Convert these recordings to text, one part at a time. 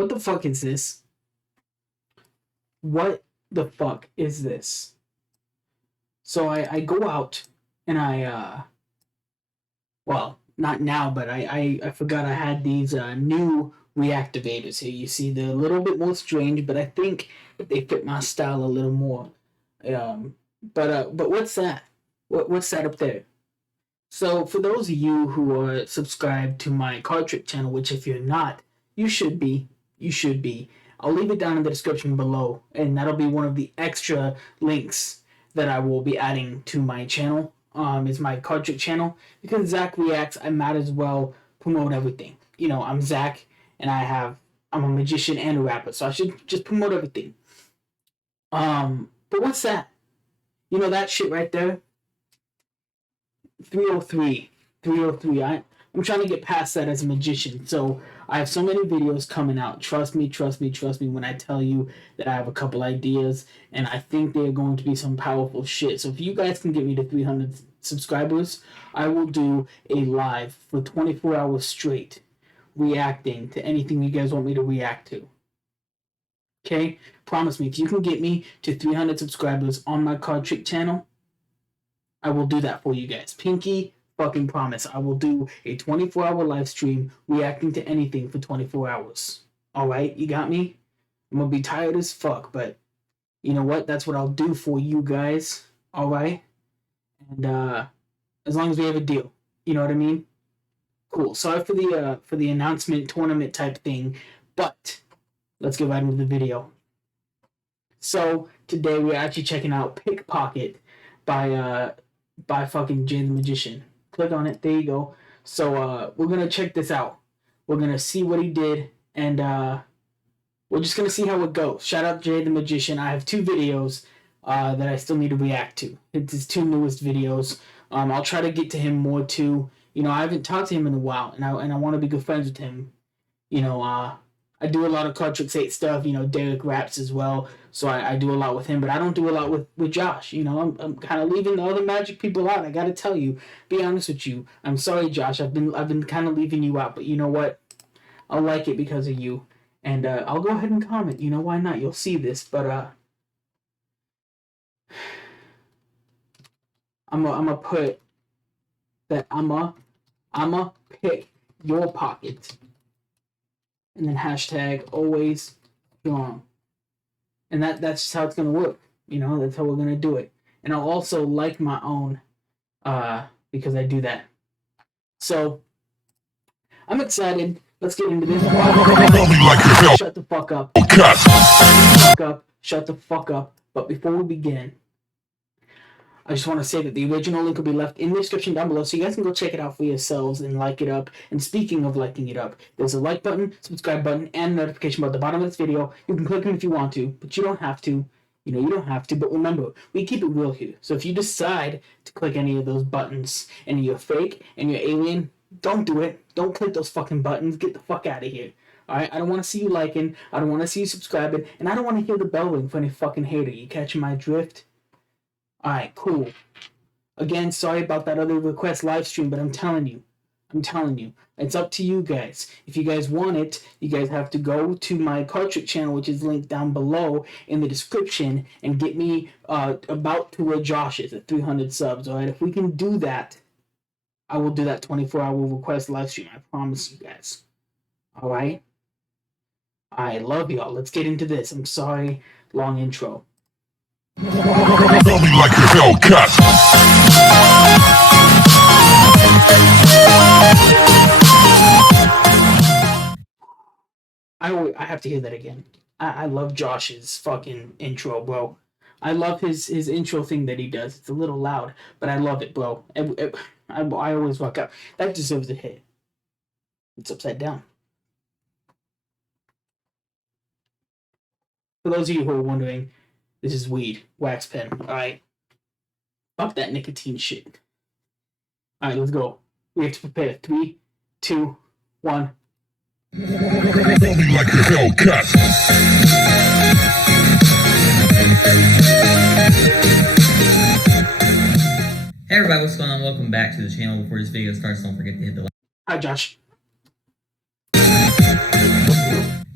What the fuck is this? What the fuck is this? So I go out and well, not now, but I forgot I had these new reactivators here. You see, they're a little bit more strange, but I think they fit my style a little more. But what's that? What's that up there? So for those of you who are subscribed to my card trick channel, which if you're not, you should be. You should be. I'll leave it down in the description below, and that'll be one of the extra links that I will be adding to my channel. Is my card trick channel, because Zack Reacks, I might as well promote everything. You know, I'm Zack, and I'm a magician and a rapper, so I should just promote everything. But what's that? You know that shit right there? 303. I'm trying to get past that as a magician. So I have so many videos coming out. Trust me when I tell you that I have a couple ideas, and I think they're going to be some powerful shit. So if you guys can get me to 300 subscribers, I will do a live for 24 hours straight, reacting to anything you guys want me to react to. Okay? Promise me, if you can get me to 300 subscribers on my card trick channel, I will do that for you guys. Pinky fucking promise. I will do a 24-hour live stream reacting to anything for 24 hours. Alright? You got me? I'm gonna be tired as fuck, but you know what? That's what I'll do for you guys. Alright? And as long as we have a deal. You know what I mean? Cool. Sorry for the announcement tournament type thing, but let's get right into the video. So today we're actually checking out Pickpocket by fucking Jay the Magician. Click on it. There you go. So we're gonna check this out. We're gonna see what he did, and we're just gonna see how it goes. Shout out Jay the Magician. I have 2 videos that I still need to react to. It's his 2 newest videos. I'll try to get to him more too. You know, I haven't talked to him in a while, and I want to be good friends with him. You know, I do a lot of Card Tricks 8 stuff. You know, Derek raps as well, so I do a lot with him. But I don't do a lot with Josh. You know, I'm kind of leaving the other magic people out. I gotta tell you, be honest with you. I'm sorry, Josh. I've been kind of leaving you out. But you know what? I'll like it because of you, and I'll go ahead and comment. You know, why not? You'll see this, but I'm gonna put that I'ma pick your pocket. And then hashtag always strong. And that's just how it's gonna work. You know, that's how we're gonna do it. And I'll also like my own because I do that. So I'm excited. Let's get into this. Shut the fuck up. Shut the fuck up. But before we begin, I just want to say that the original link will be left in the description down below, so you guys can go check it out for yourselves and like it up. And speaking of liking it up, there's a like button, subscribe button, and notification button at the bottom of this video. You can click them if you want to, but you don't have to. You know, you don't have to, but remember, we keep it real here. So if you decide to click any of those buttons and you're fake and you're alien, don't do it. Don't click those fucking buttons. Get the fuck out of here. Alright? I don't want to see you liking. I don't want to see you subscribing. And I don't want to hear the bell ring for any fucking hater. You catching my drift? Alright, cool. Again, sorry about that other request live stream, but I'm telling you, it's up to you guys. If you guys want it, you guys have to go to my card trick channel, which is linked down below in the description, and get me about to where Josh is at 300 subs. Alright, if we can do that, I will do that 24-hour request live stream. I promise you guys. Alright? I love y'all. Let's get into this. I'm sorry, long intro. Tell me like a Hellcat. I have to hear that again. I love Josh's fucking intro, bro. I love his intro thing that he does. It's a little loud, but I love it, bro. I always walk out. That deserves a hit. It's upside down. For those of you who are wondering, this is weed, wax pen. Alright. Fuck that nicotine shit. Alright, let's go. We have to prepare. 3, 2, 1. Tell me like a Hellcat. Hey everybody, what's going on? Welcome back to the channel. Before this video starts, don't forget to hit the like. Hi, Josh.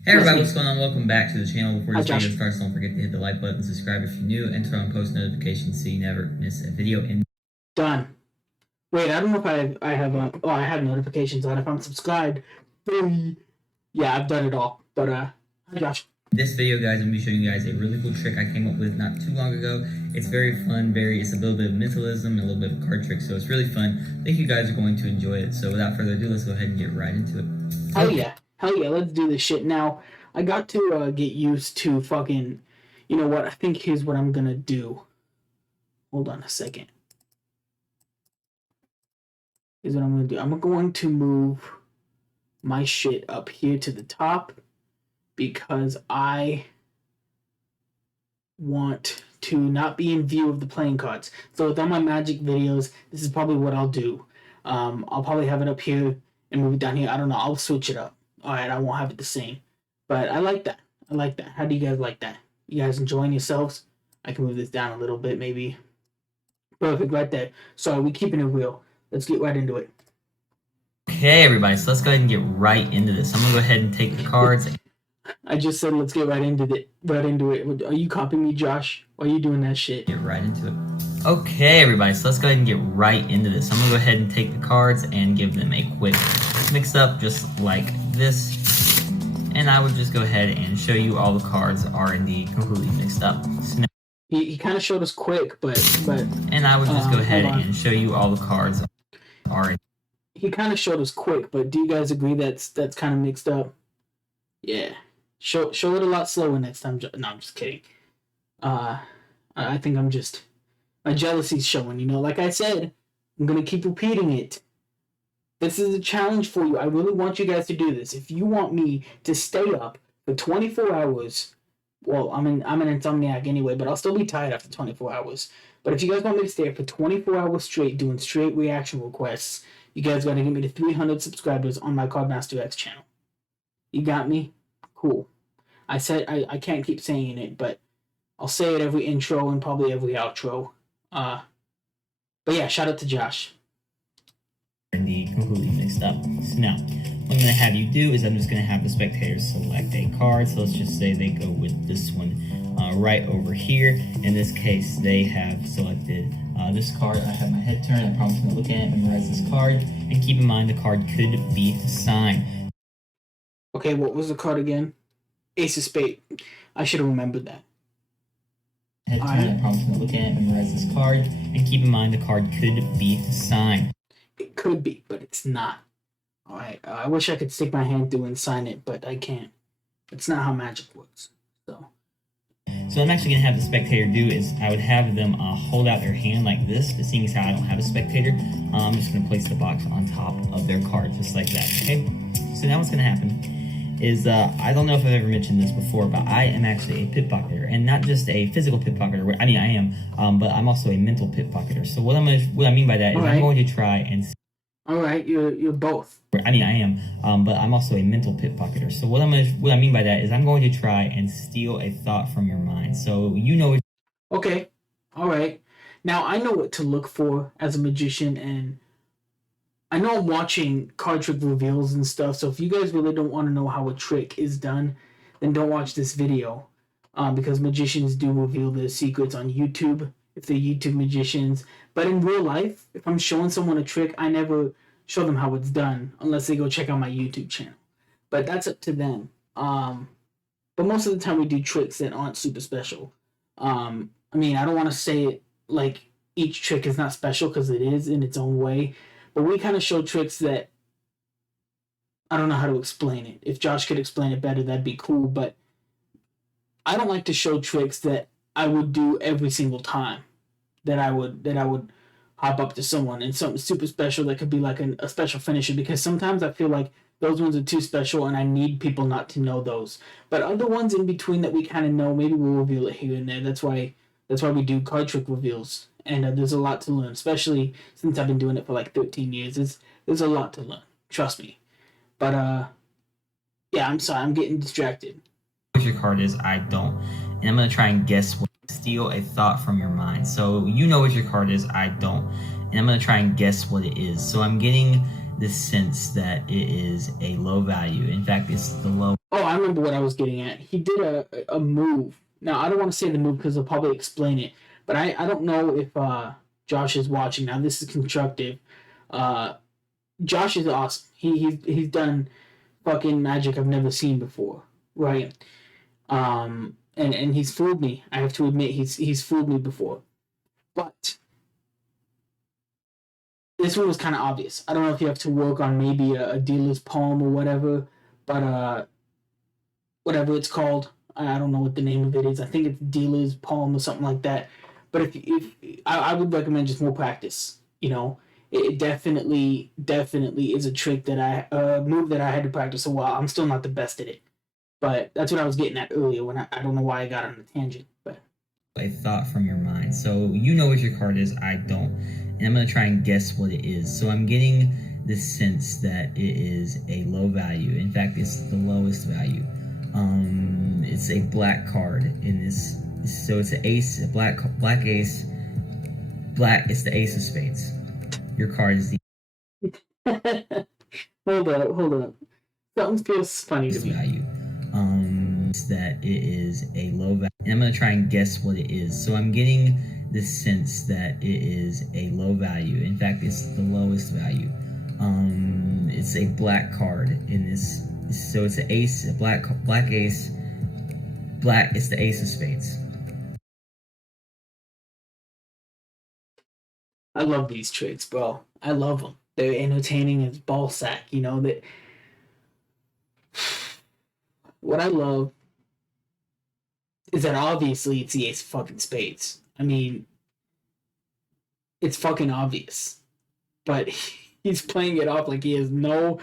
Hey everybody, what's going on? Welcome back to the channel. Before this Hi, video Josh. starts, don't forget to hit the like button, subscribe if you're new, and turn on post notifications so you never miss a video. And Done. Wait, I don't know if I have I have notifications on if I'm subscribed. Yeah, I've done it all. But hi Josh. This video, guys, I'm going to be showing you guys a really cool trick I came up with not too long ago. It's very fun, it's a little bit of mentalism, a little bit of a card trick, so it's really fun. I think you guys are going to enjoy it. So without further ado, let's go ahead and get right into it. Hell yeah, let's do this shit. Now, I got to get used to fucking, you know what, I think here's what I'm gonna do. Hold on a second. Here's what I'm gonna do. I'm going to move my shit up here to the top because I want to not be in view of the playing cards. So with all my Magic videos, this is probably what I'll do. I'll probably have it up here and move it down here. I don't know. I'll switch it up. All right, I won't have it the same. But I like that. I like that. How do you guys like that? You guys enjoying yourselves? I can move this down a little bit, maybe. Perfect, right there. So we keeping it real. Let's get right into it. Okay, everybody, so let's go ahead and get right into this. I'm going to go ahead and take the cards. I just said let's get right into it. Are you copying me, Josh? Why are you doing that shit? Get right into it. Okay, everybody, so let's go ahead and get right into this. I'm going to go ahead and take the cards and give them a quick mix up, just like this. And I would just go ahead and show you all the cards are indeed completely mixed up. So now, he kind of showed us quick, but. And I would just go ahead and show you all the cards are. He kind of showed us quick, but do you guys agree that's kind of mixed up? Yeah. Show it a lot slower next time. No, I'm just kidding. I think my jealousy's showing. You know, like I said, I'm gonna keep repeating it. This is a challenge for you. I really want you guys to do this. If you want me to stay up for 24 hours, well, I'm an insomniac anyway, but I'll still be tired after 24 hours. But if you guys want me to stay up for 24 hours straight doing straight reaction requests, you guys gotta get me to 300 subscribers on my Cardmaster X channel. You got me? Cool. I said I can't keep saying it, but I'll say it every intro and probably every outro. But yeah, shout out to Josh. Indeed, completely mixed up. So now, what I'm going to have you do is I'm just going to have the spectators select a card. So let's just say they go with this one right over here. In this case, they have selected this card. I have my head turned. I promise I'm going to look at it, memorize this card, and keep in mind the card could be signed. Okay, what was the card again? Ace of Spades. I should have remembered that. Head turned. I promise I'm going to look at it, memorize this card, and keep in mind the card could be signed. It could be, but it's not. Alright, I wish I could stick my hand through and sign it, but I can't. It's not how magic works. So what I'm actually going to have the spectator do is I would have them hold out their hand like this, but seeing as how I don't have a spectator, I'm just going to place the box on top of their card, just like that, okay? So now what's going to happen is, I don't know if I've ever mentioned this before, but I am actually a pickpocketer, and not just a physical pickpocketer. I mean, I am, but I'm also a mental pickpocketer. So what I mean by that is I'm going to try and... All right, you're both. I mean, I am, but I'm also a mental pickpocketer. So what I mean by that is I'm going to try and steal a thought from your mind. So you know it. Okay, all right. Now I know what to look for as a magician, and I know I'm watching card trick reveals and stuff. So if you guys really don't want to know how a trick is done, then don't watch this video, because magicians do reveal their secrets on YouTube if they're YouTube magicians. But in real life, if I'm showing someone a trick, I never show them how it's done unless they go check out my YouTube channel. But that's up to them. But most of the time we do tricks that aren't super special. I mean, I don't want to say it like each trick is not special, because it is in its own way. But we kind of show tricks that I don't know how to explain it. If Josh could explain it better, that'd be cool. But I don't like to show tricks that I would do every single time. That I would hop up to someone and something super special that could be like a special finisher, because sometimes I feel like those ones are too special and I need people not to know those. But other ones in between that we kind of know, maybe we'll reveal it here and there. That's why we do card trick reveals. And there's a lot to learn, especially since I've been doing it for like 13 years. There's a lot to learn, trust me. But yeah, I'm sorry, I'm getting distracted. What your card is, I don't, and I'm gonna try and guess what. Steal a thought from your mind. So you know what your card is, I don't, and I'm gonna try and guess what it is. So I'm getting this sense that it is a low value. In fact, it's the low. Oh, I I remember what I was getting at. He did a move. Now I don't want to say the move because he'll probably explain it, but I don't know if Josh is watching. Now this is constructive. Uh, Josh is awesome. He's done fucking magic I've never seen before, right? And he's fooled me. I have to admit he's fooled me before, but this one was kind of obvious. I don't know if you have to work on maybe a dealer's poem or whatever, but whatever it's called, I don't know what the name of it is. I think it's dealer's poem or something like that. But if I would recommend just more practice. You know, it definitely is a trick that I move that I had to practice a while. I'm still not the best at it, but that's what I was getting at earlier when I don't know why I got on a tangent, but a thought from your mind. So you know what your card is, I don't. And I'm going to try and guess what it is. So I'm getting this sense that it is a low value. In fact, it's the lowest value. It's a black card in this. So it's an ace, a black ace. Black, it's the ace of spades. Your card is the hold up. Something feels funny to me. Value. That it is a low value. And I'm going to try and guess what it is. So I'm getting this sense that it is a low value. In fact, it's the lowest value. It's a black card in this. So it's an ace, a black ace. Black, it's the ace of spades. I love these tricks, bro. I love them. They're entertaining as ball sack. You know that. What I love is that obviously it's the ace of fucking spades. I mean, it's fucking obvious, but he's playing it off like he has no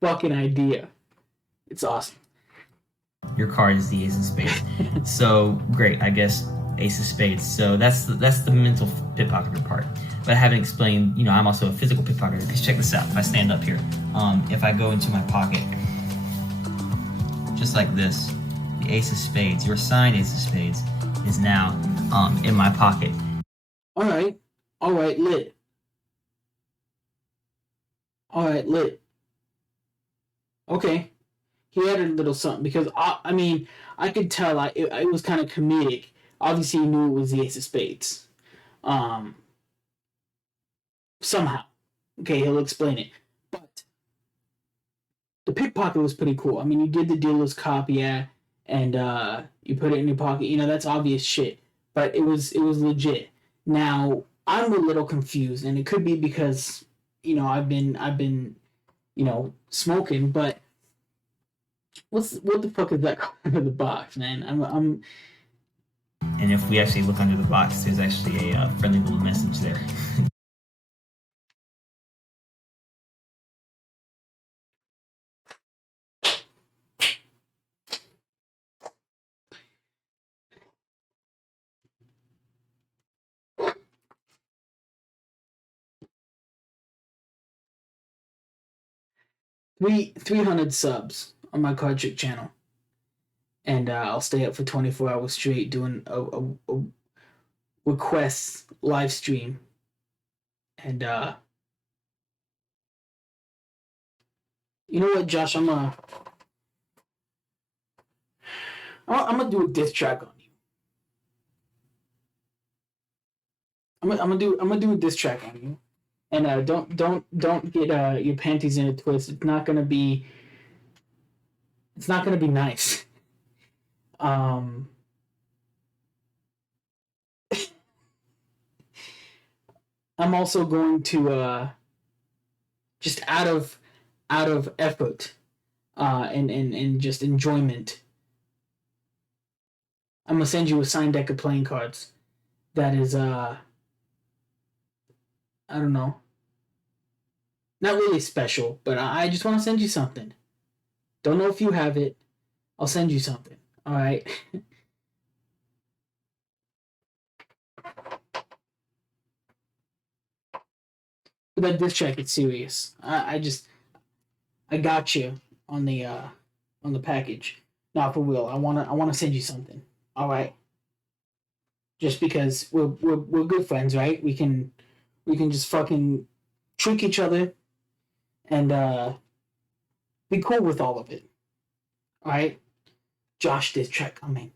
fucking idea. It's awesome. Your card is the ace of spades. So great, I guess ace of spades. So that's the mental pickpocketer part. But I haven't explained. You know, I'm also a physical pickpocketer. Because check this out. If I stand up here, if I go into my pocket, just like this, the ace of spades, your assigned ace of spades, is now in my pocket. All right, lit. All right, lit. Okay. He added a little something because I mean I could tell it was kind of comedic. Obviously, he knew it was the ace of spades. Somehow, okay, he'll explain it. But the pickpocket was pretty cool. I mean, you did the dealer's cop, yeah, and you put it in your pocket. You know, that's obvious shit. But it was legit. Now I'm a little confused, and it could be because you know I've been you know smoking, but. What the fuck is that under the box, man? I'm. And if we actually look under the box, there's actually a friendly little message there. Three 300 subs on my card trick channel, and I'll stay up for 24 hours straight doing a requests live stream, and you know what, Josh, I'm gonna do a diss track on you. I'm gonna do a diss track on you, and don't get your panties in a twist. It's not gonna be nice. I'm also going to just out of effort and just enjoyment. I'm gonna send you a signed deck of playing cards. That is I don't know, not really special, but I just want to send you something. Don't know if you have it. I'll send you something. All right. But this track, it's serious. I got you on the package. Not for real. I wanna send you something. All right. Just because we're good friends, right? We can just fucking trick each other and be cool with all of it. All right. Josh diss track coming.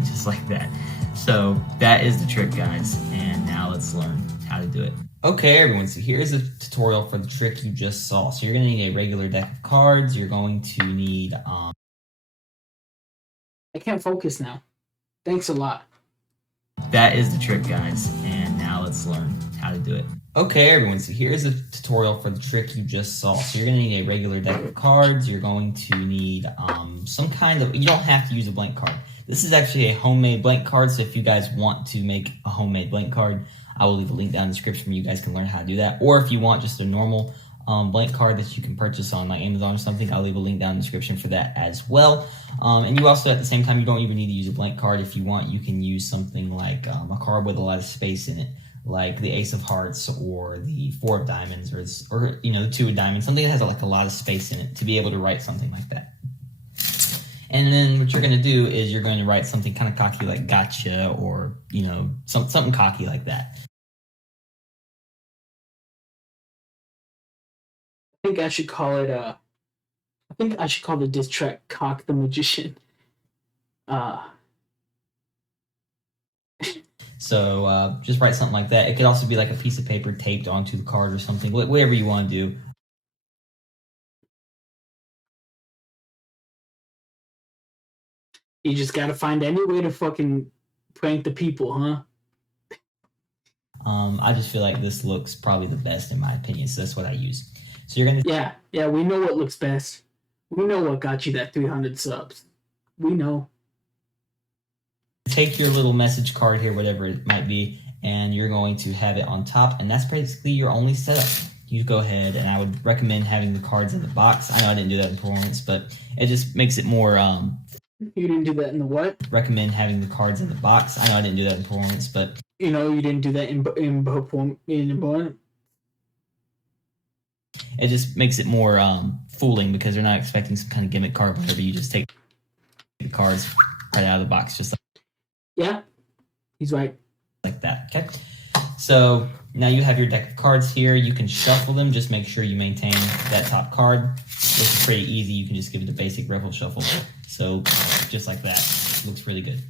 Just like that. So that is the trick, guys. And now let's learn how to do it. Okay, everyone, so here's a tutorial for the trick you just saw. So you're going to need a regular deck of cards. You're going to need... I can't focus now. Thanks a lot. That is the trick, guys. And now let's learn how to do it. Okay, everyone, so here's a tutorial for the trick you just saw. So you're going to need a regular deck of cards. You're going to need some kind of... You don't have to use a blank card. This is actually a homemade blank card, so if you guys want to make a homemade blank card, I will leave a link down in the description where you guys can learn how to do that. Or if you want just a normal blank card that you can purchase on like Amazon or something, I'll leave a link down in the description for that as well. And you also, at the same time, you don't even need to use a blank card. If you want, you can use something like a card with a lot of space in it, like the Ace of Hearts or the Four of Diamonds, or the Two of Diamonds, something that has like a lot of space in it to be able to write something like that. And then what you're going to do is you're going to write something kind of cocky like gotcha, or, something cocky like that. I think I should call it I think I should call the diss track Cock the Magician. So just write something like that. It could also be like a piece of paper taped onto the card or something, whatever you want to do. You just gotta find any way to fucking prank the people, huh? I just feel like this looks probably the best in my opinion, so that's what I use. So you're gonna... Yeah, we know what looks best. We know what got you that 300 subs. We know. Take your little message card here, whatever it might be, and you're going to have it on top, and that's basically your only setup. You go ahead, and I would recommend having the cards in the box. I know I didn't do that in performance, but it just makes it more... You didn't do that in the what? Recommend having the cards in the box. I know I didn't do that in performance, but... You didn't do that in performance. It just makes it more fooling because they're not expecting some kind of gimmick card, whatever. You just take the cards right out of the box, just like... Yeah, he's right. Like that, okay? So now you have your deck of cards here. You can shuffle them. Just make sure you maintain that top card. This is pretty easy. You can just give it a basic riffle shuffle. So just like that. Looks really good.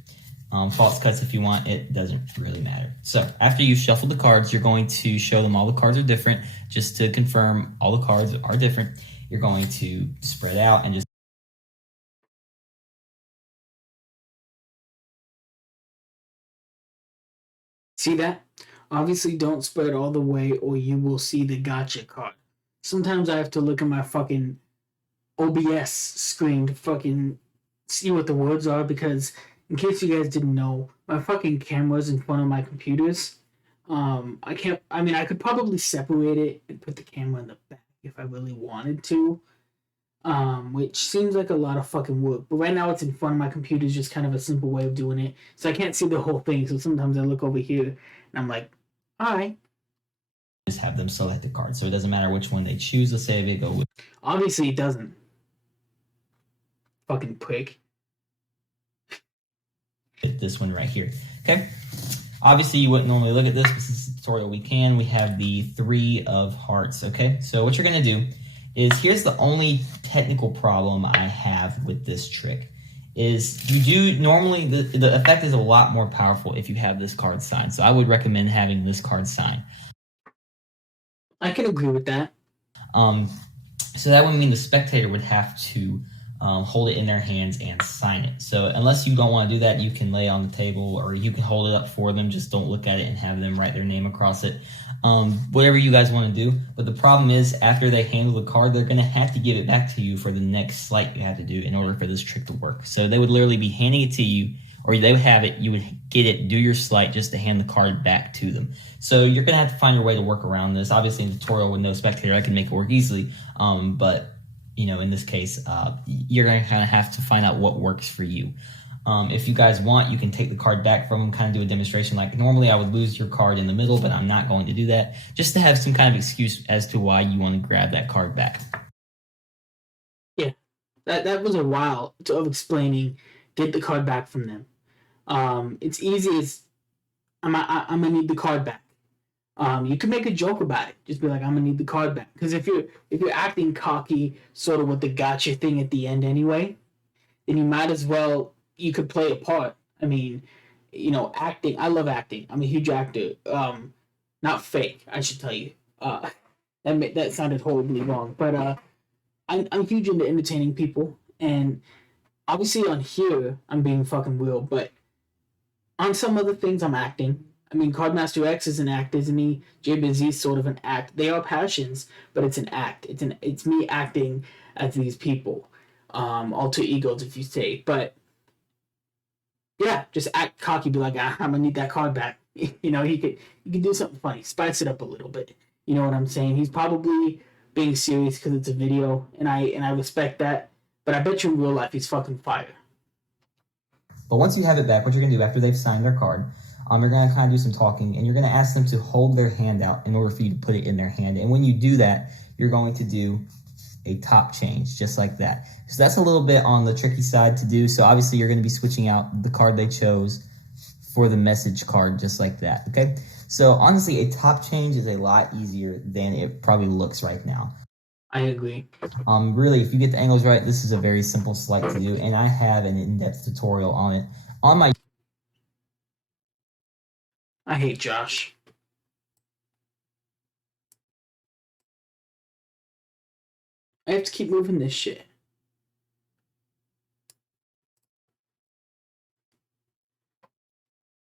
False cuts if you want. It doesn't really matter. So after you shuffle the cards, you're going to show them all the cards are different. Just to confirm all the cards are different, you're going to spread out and just... See that? Obviously, don't spread all the way or you will see the gotcha card. Sometimes I have to look at my fucking OBS screen to fucking see what the words are because, in case you guys didn't know, my fucking camera's in front of my computers. I could probably separate it and put the camera in the back if I really wanted to, which seems like a lot of fucking work. But right now it's in front of my computer is just kind of a simple way of doing it. So I can't see the whole thing. So sometimes I look over here and I'm like, all right. Just have them select the card. So it doesn't matter which one they choose. Let's say they go with... Obviously it doesn't. Fucking prick. This one right here. Okay. Obviously you wouldn't normally look at this, but since it's a tutorial we can. We have the 3 of hearts. Okay. So what you're going to do is, here's the only technical problem I have with this trick, is you do normally, the effect is a lot more powerful if you have this card signed. So I would recommend having this card signed. I can agree with that. So that would mean the spectator would have to hold it in their hands and sign it. So unless you don't want to do that, you can lay on the table or you can hold it up for them. Just don't look at it and have them write their name across it. Whatever you guys want to do. But the problem is, after they handle the card, they're going to have to give it back to you for the next sleight you have to do in order for this trick to work. So they would literally be handing it to you, or they would have it, you would get it, do your sleight just to hand the card back to them. So you're going to have to find your way to work around this. Obviously, in a tutorial with no spectator, I can make it work easily. But in this case, you're going to kind of have to find out what works for you. If you guys want, you can take the card back from them, kind of do a demonstration. Like normally I would lose your card in the middle, but I'm not going to do that, just to have some kind of excuse as to why you want to grab that card back. Yeah, that was a while of explaining, get the card back from them. It's easy as I'm gonna need the card back. You can make a joke about it. Just be like, I'm gonna need the card back. Because if you're acting cocky, sort of with the gotcha thing at the end anyway, then you might as well, you could play a part. I mean, acting. I love acting. I'm a huge actor. Not fake, I should tell you. That sounded horribly wrong, but I'm huge into entertaining people, and obviously on here I'm being fucking real, but on some other things I'm acting. I mean, Cardmaster X is an act, isn't he? JBZ is sort of an act. They are passions, but it's an act. It's me acting as these people, alter egos, if you say. But yeah, just act cocky, be like, I'm gonna need that card back. He could do something funny, spice it up a little bit. You know what I'm saying? He's probably being serious because it's a video, and I respect that. But I bet you in real life he's fucking fire. But once you have it back, what you're going to do after they've signed their card, you're going to kind of do some talking, and you're going to ask them to hold their hand out in order for you to put it in their hand. And when you do that, you're going to do a top change, just like that. So that's a little bit on the tricky side to do. So obviously you're going to be switching out the card they chose for the message card, just like that, okay? So honestly, a top change is a lot easier than it probably looks right now. I agree. Really, if you get the angles right, this is a very simple sleight to do, and I have an in-depth tutorial on it on my... I hate Josh. I have to keep moving this shit.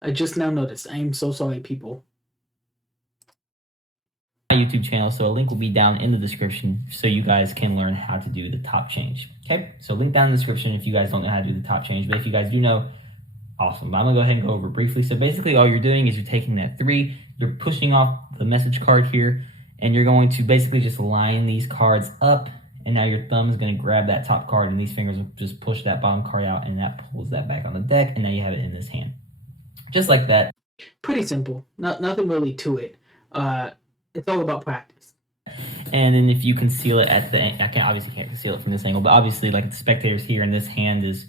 I just now noticed. I am so sorry, people. My YouTube channel, so a link will be down in the description so you guys can learn how to do the top change. Okay, so link down in the description if you guys don't know how to do the top change, but if you guys do know, awesome. But I'm gonna go ahead and go over briefly. So basically all you're doing is you're taking that 3, you're pushing off the message card here, and you're going to basically just line these cards up, and now your thumb is gonna grab that top card, and these fingers will just push that bottom card out, and that pulls that back on the deck, and now you have it in this hand. Just like that. Pretty simple. Nothing really to it. It's all about practice. And then if you conceal it at the end, obviously can't conceal it from this angle, but obviously like the spectators here and this hand is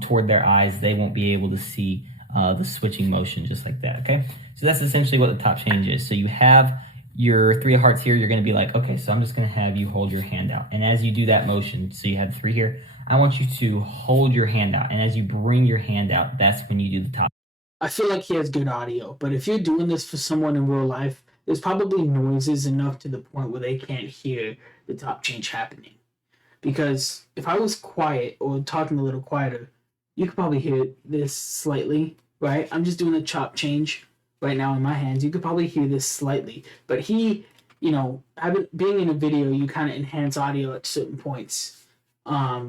toward their eyes, they won't be able to see the switching motion just like that, okay? So that's essentially what the top change is. So you have your 3 of hearts here, you're gonna be like, okay, so I'm just gonna have you hold your hand out. And as you do that motion, so you have 3 here, I want you to hold your hand out. And as you bring your hand out, that's when you do the top. I feel like he has good audio, but if you're doing this for someone in real life, there's probably noises enough to the point where they can't hear the top change happening. Because if I was quiet or talking a little quieter, you could probably hear this slightly, right? I'm just doing a chop change right now in my hands. You could probably hear this slightly. But being in a video, you kind of enhance audio at certain points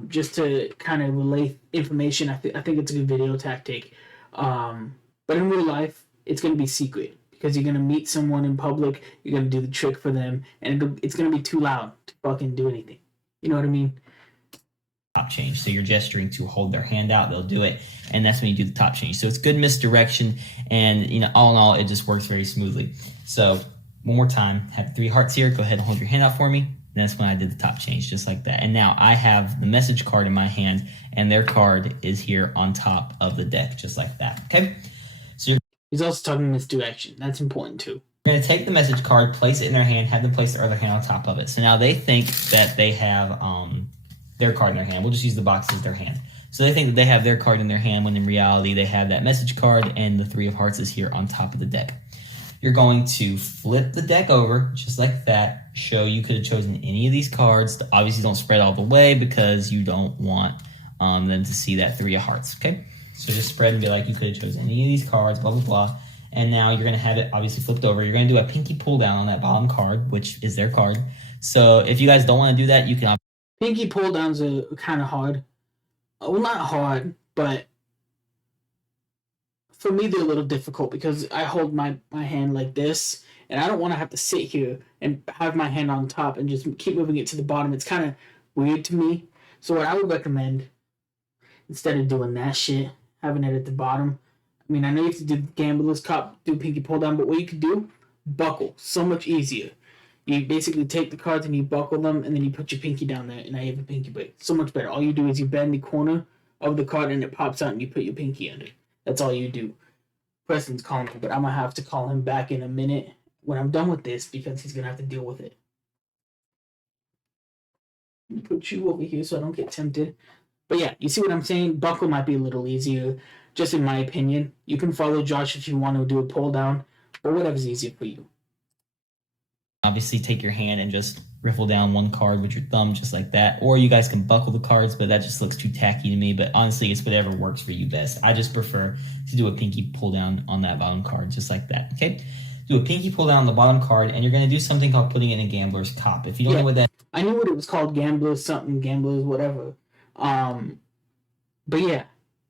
just to kind of relay information. I think it's a good video tactic. But in real life, it's going to be secret because you're going to meet someone in public, you're going to do the trick for them, and it's going to be too loud to fucking do anything. You know what I mean? Top change. So you're gesturing to hold their hand out, they'll do it, and that's when you do the top change. So it's good misdirection, and all in all, it just works very smoothly. So one more time, have 3 hearts here, go ahead and hold your hand out for me. That's when I did the top change, just like that. And now I have the message card in my hand, and their card is here on top of the deck, just like that, okay? So he's also talking misdirection. That's important too. You're going to take the message card, place it in their hand, have them place their other hand on top of it. So now they think that they have their card in their hand. We'll just use the box as their hand. So they think that they have their card in their hand when in reality they have that message card and the 3 of hearts is here on top of the deck. You're going to flip the deck over just like that. Show you could have chosen any of these cards. Obviously don't spread all the way because you don't want them to see that 3 of hearts, okay? So just spread and be like, you could have chosen any of these cards, blah, blah, blah. And now you're going to have it obviously flipped over. You're going to do a pinky pull down on that bottom card, which is their card. So if you guys don't want to do that, you can... Pinky pull downs are kind of hard. Well, not hard, but for me they're a little difficult because I hold my hand like this, and I don't want to have to sit here and have my hand on top and just keep moving it to the bottom. It's kind of weird to me. So what I would recommend, instead of doing that shit, having it at the bottom, I mean, I know you have to do Gambler's Cup, do pinky pull down, but what you could do, buckle. So much easier. You basically take the cards and you buckle them, and then you put your pinky down there, and now you have a pinky break. So much better. All you do is you bend the corner of the card, and it pops out, and you put your pinky under. That's all you do. Preston's calling me, but I'm going to have to call him back in a minute. when I'm done with this, because he's gonna have to deal with it. Put you over here so I don't get tempted. But yeah, you see what I'm saying? Buckle might be a little easier, just in my opinion. You can follow Josh if you want to do a pull down, or whatever's easier for you. Obviously, take your hand and just riffle down one card with your thumb, just like that. Or you guys can buckle the cards, but that just looks too tacky to me. But honestly, it's whatever works for you best. I just prefer to do a pinky pull down on that bottom card, just like that. Okay? Do a pinky pull down on the bottom card, and you're going to do something called putting in a gambler's cop. If you don't know what that I knew what it was called, gamblers something, gamblers whatever. But yeah,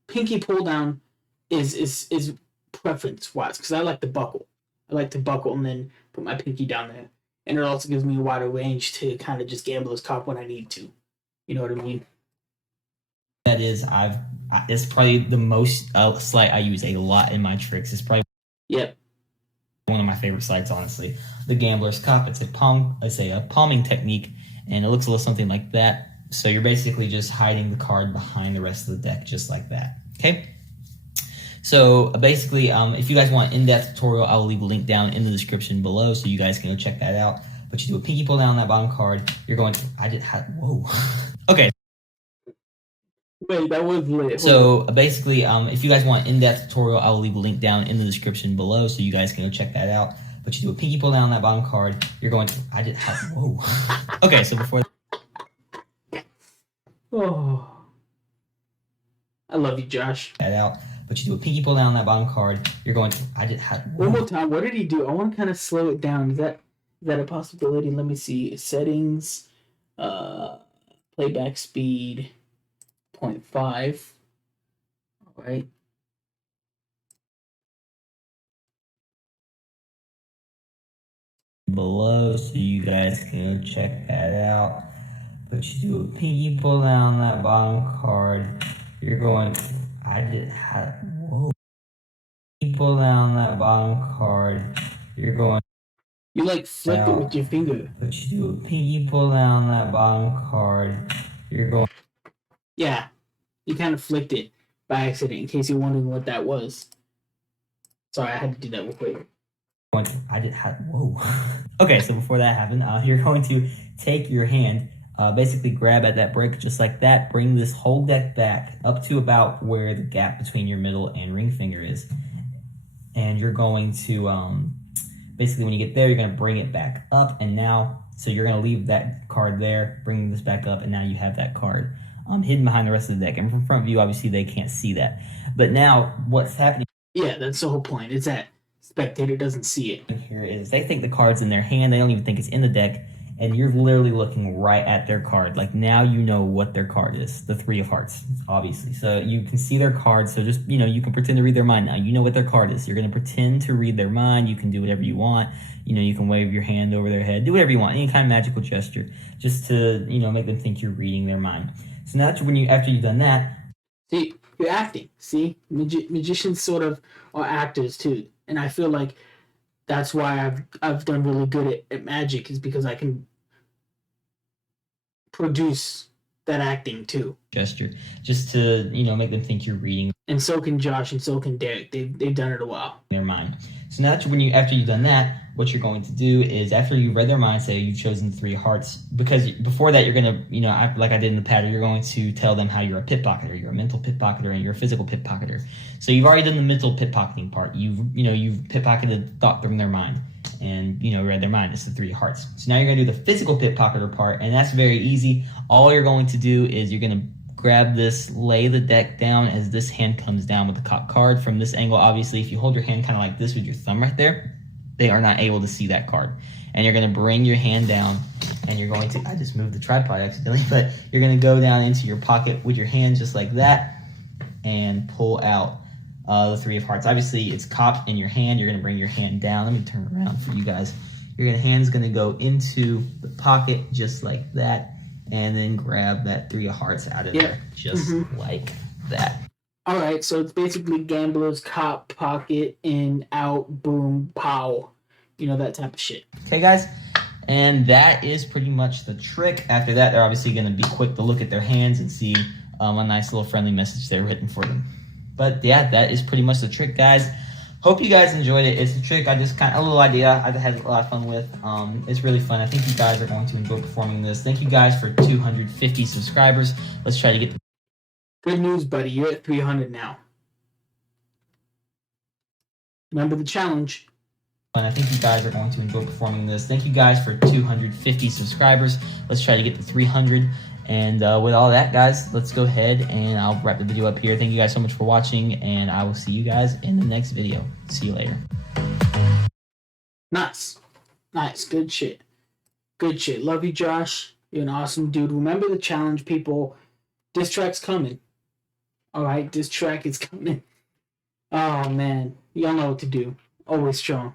pinky pull down is preference wise, because I like to buckle. I like to buckle and then put my pinky down there, and it also gives me a wider range to kind of just gambler's cop when I need to. You know what I mean? that is, it's probably the most sleight I use a lot in my tricks. It's probably one of my favorite sleights, honestly. The Gambler's Cup. It's a palming technique, and it looks a little something like that. So you're basically just hiding the card behind the rest of the deck, just like that. Okay. So basically, if you guys want an in-depth tutorial, I will leave a link down in the description below, so you guys can go check that out. But you do a pinky pull down on that bottom card. You're going to, whoa. Okay. Wait, that was lit. So basically, if you guys want an in-depth tutorial, I will leave a link down in the description below, so you guys can go check that out. But you do a pinky pull down on that bottom card. You're going to, whoa. Okay, so before. Oh, I love you, Josh. That out. But you do a pinky pull down on that bottom card. You're going to, one more time. What did he do? I want to kind of slow it down. Is that a possibility? Let me see. Settings, playback speed, 0.5. All right. Below, so you guys can go check that out. But you do a pinky pull down on that bottom card. You're going to, whoa. Pinky pull down on that bottom card. You're going. You like flick it with your finger. But you do a pinky pull down on that bottom card. You're going. Yeah, you kind of flicked it by accident, in case you're wondering what that was. Sorry, I had to do that real quick. Whoa. Okay, so before that happened, you're going to take your hand, basically grab at that break just like that, bring this whole deck back up to about where the gap between your middle and ring finger is. And you're going to, basically when you get there, you're going to bring it back up. And now, so you're going to leave that card there, bring this back up, and now you have that card hidden behind the rest of the deck. And from front view, obviously, they can't see that. But now, what's happening? Yeah, that's the whole point. It's that spectator doesn't see it. Here is they think the card's in their hand. They don't even think it's in the deck. And you're literally looking right at their card. Like, now you know what their card is. The 3 of hearts, obviously. So you can see their card. So just, you can pretend to read their mind now. You know what their card is. You're going to pretend to read their mind. You can do whatever you want. You can wave your hand over their head. Do whatever you want. Any kind of magical gesture. Just to, make them think you're reading their mind. So now after you've done that. See, you're acting. See? Magicians sort of are actors, too. And I feel like that's why I've done really good at magic, is because I can produce that acting too. Gesture, just to make them think you're reading. And so can Josh, and so can Derek. They've done it a while. Their mind. So now after you've done that, what you're going to do is, after you've read their mind, say you've chosen 3 hearts, because before that you're going to, like I did in the pattern, you're going to tell them how you're a pickpocketer, you're a mental pickpocketer, and you're a physical pickpocketer. So you've already done the mental pickpocketing part. You've pickpocketed thought from their mind, and read their mind. It's the 3 hearts. So now you're going to do the physical pickpocketer part, and that's very easy. All you're going to do is you're going to grab this, lay the deck down as this hand comes down with the top card. From this angle, obviously, if you hold your hand kind of like this with your thumb right there, they are not able to see that card. And you're going to bring your hand down, and you're going to, I just moved the tripod accidentally, but you're going to go down into your pocket with your hand just like that and pull out the 3 of hearts. Obviously, it's copped in your hand. You're going to bring your hand down. Let me turn it around for you guys. Your hand's going to go into the pocket just like that, and then grab that 3 of hearts out of there, just like that. All right, so it's basically Gambler's Cop, pocket, in, out, boom, pow. That type of shit. Okay, guys? And that is pretty much the trick. After that, they're obviously going to be quick to look at their hands and see a nice little friendly message there written for them. But yeah, that is pretty much the trick, guys. Hope you guys enjoyed it. It's a trick a little idea I had a lot of fun with. It's really fun. I think you guys are going to enjoy performing this. Thank you guys for 250 subscribers. Let's try to get Good news, buddy. You're at 300 now. Remember the challenge. And I think you guys are going to enjoy performing this. Thank you guys for 250 subscribers. Let's try to get to 300. And with all that, guys, let's go ahead and I'll wrap the video up here. Thank you guys so much for watching, and I will see you guys in the next video. See you later. Nice. Nice. Good shit. Good shit. Love you, Josh. You're an awesome dude. Remember the challenge, people. Diss track's coming. All right? Diss track is coming. Oh, man. Y'all know what to do. Always strong.